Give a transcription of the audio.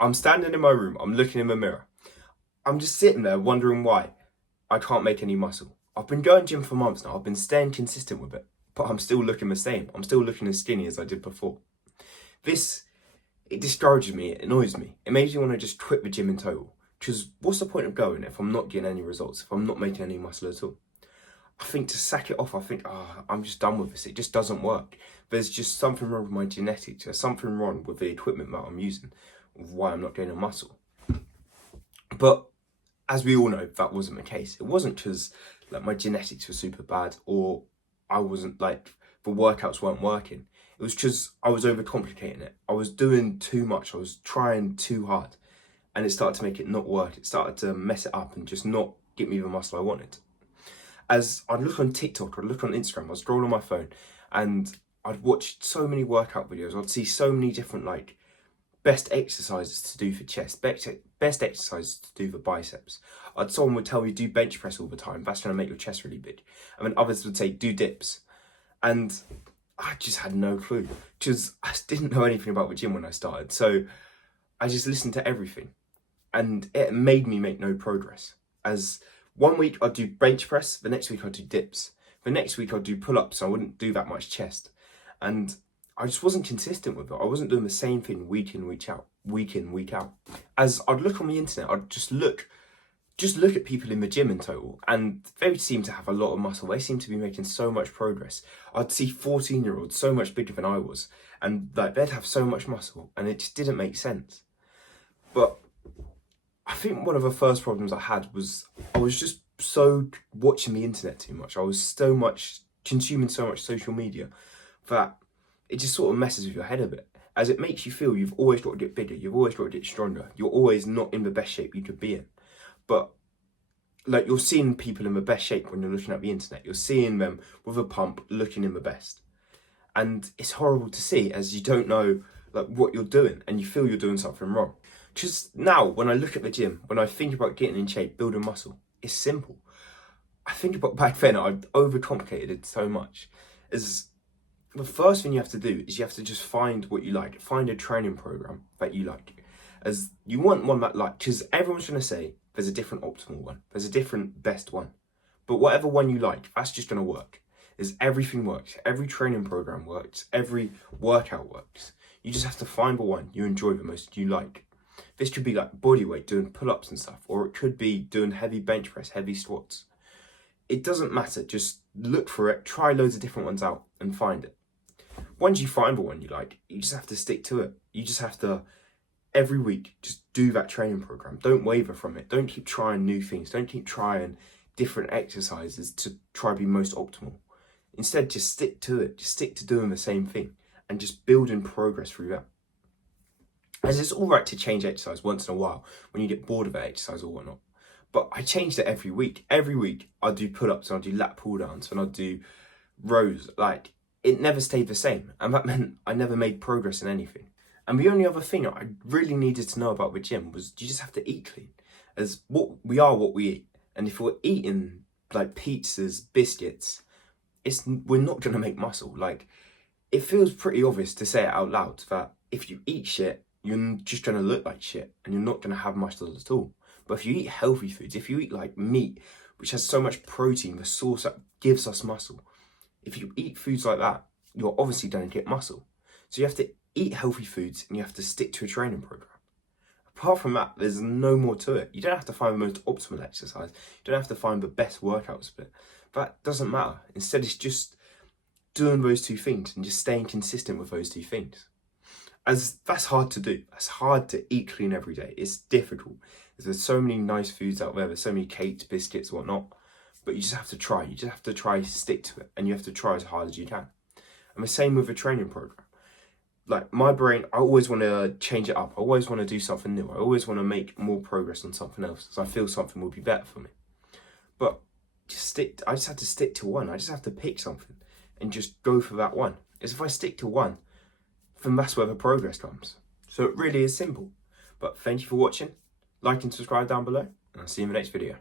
I'm standing in my room, I'm looking in the mirror. I'm just sitting there wondering why I can't make any muscle. I've been going gym for months now, I've been staying consistent with it, but I'm still looking the same. I'm still looking as skinny as I did before. This, it discourages me, it annoys me. It makes me want to just quit the gym in total. Because what's the point of going if I'm not getting any results, if I'm not making any muscle at all? I think to sack it off, I think, I'm just done with this. It just doesn't work. There's just something wrong with my genetics. There's something wrong with the equipment that I'm using, of why I'm not gaining muscle. But as we all know, that wasn't the case. It wasn't because like my genetics were super bad or I wasn't like the workouts weren't working. It was because I was overcomplicating it. I was doing too much. I was trying too hard, and it started to make it not work. It started to mess it up and just not get me the muscle I wanted. As I'd look on TikTok or I'd look on Instagram, I'd scroll on my phone and I'd watch so many workout videos. I'd see so many different like best exercises to do for chest, best exercises to do for biceps. Someone would tell me do bench press all the time. That's going to make your chest really big. And then others would say do dips. And I just had no clue because I didn't know anything about the gym when I started. So I just listened to everything and it made me make no progress. As one week I'd do bench press, the next week I'd do dips. The next week I'd do pull-ups, so I wouldn't do that much chest. And I just wasn't consistent with it. I wasn't doing the same thing week in, week out. As I'd look on the internet, I'd just look at people in the gym in total, and they seem to have a lot of muscle. They seem to be making so much progress. I'd see 14-year-olds so much bigger than I was, and like they'd have so much muscle, and it just didn't make sense. But I think one of the first problems I had was I was just so watching the internet too much. I was so much consuming so much social media that it just sort of messes with your head a bit, as it makes you feel you've always got to get bigger, you've always got to get stronger, you're always not in the best shape you could be in. But like you're seeing people in the best shape when you're looking at the internet, you're seeing them with a pump looking in the best. And it's horrible to see as you don't know like what you're doing and you feel you're doing something wrong. Just now, when I look at the gym, when I think about getting in shape, building muscle, it's simple. I think about back then, I overcomplicated it so much. As the first thing you have to do is you have to just find what you like. Find a training program that you like. As you want one that like, because everyone's going to say there's a different optimal one. There's a different best one. But whatever one you like, that's just going to work. Is everything works. Every training program works. Every workout works. You just have to find the one you enjoy the most, you like. This could be like body weight, doing pull-ups and stuff, or it could be doing heavy bench press, heavy squats. It doesn't matter. Just look for it, try loads of different ones out and find it. Once you find the one you like, you just have to stick to it. You just have to, every week, just do that training program. Don't waver from it. Don't keep trying new things. Don't keep trying different exercises to try to be most optimal. Instead, just stick to it. Just stick to doing the same thing and just building progress through that. As it's all right to change exercise once in a while when you get bored of that exercise or whatnot. But I changed it every week. Every week I'd do pull-ups and I'd do lat pull-downs and I'd do rows. Like, it never stayed the same. And that meant I never made progress in anything. And the only other thing I really needed to know about the gym was you just have to eat clean. As we are what we eat. And if we're eating like pizzas, biscuits, we're not going to make muscle. Like, it feels pretty obvious to say it out loud that if you eat shit, you're just going to look like shit and you're not going to have muscle at all. But if you eat healthy foods, if you eat like meat, which has so much protein, the source that gives us muscle, if you eat foods like that, you're obviously going to get muscle. So you have to eat healthy foods and you have to stick to a training program. Apart from that, there's no more to it. You don't have to find the most optimal exercise. You don't have to find the best workout split. That doesn't matter. Instead, it's just doing those two things and just staying consistent with those two things. As that's hard to do. It's hard to eat clean every day. It's difficult. There's so many nice foods out there. There's so many cakes, biscuits, whatnot. But you just have to try. You just have to try, stick to it. And you have to try as hard as you can. And the same with a training program. Like my brain, I always want to change it up. I always want to do something new. I always want to make more progress on something else. Because I feel something will be better for me. But I just have to stick to one. I just have to pick something. And just go for that one. As if I stick to one, then that's where the progress comes. So it really is simple. But thank you for watching. Like and subscribe down below, and I'll see you in the next video.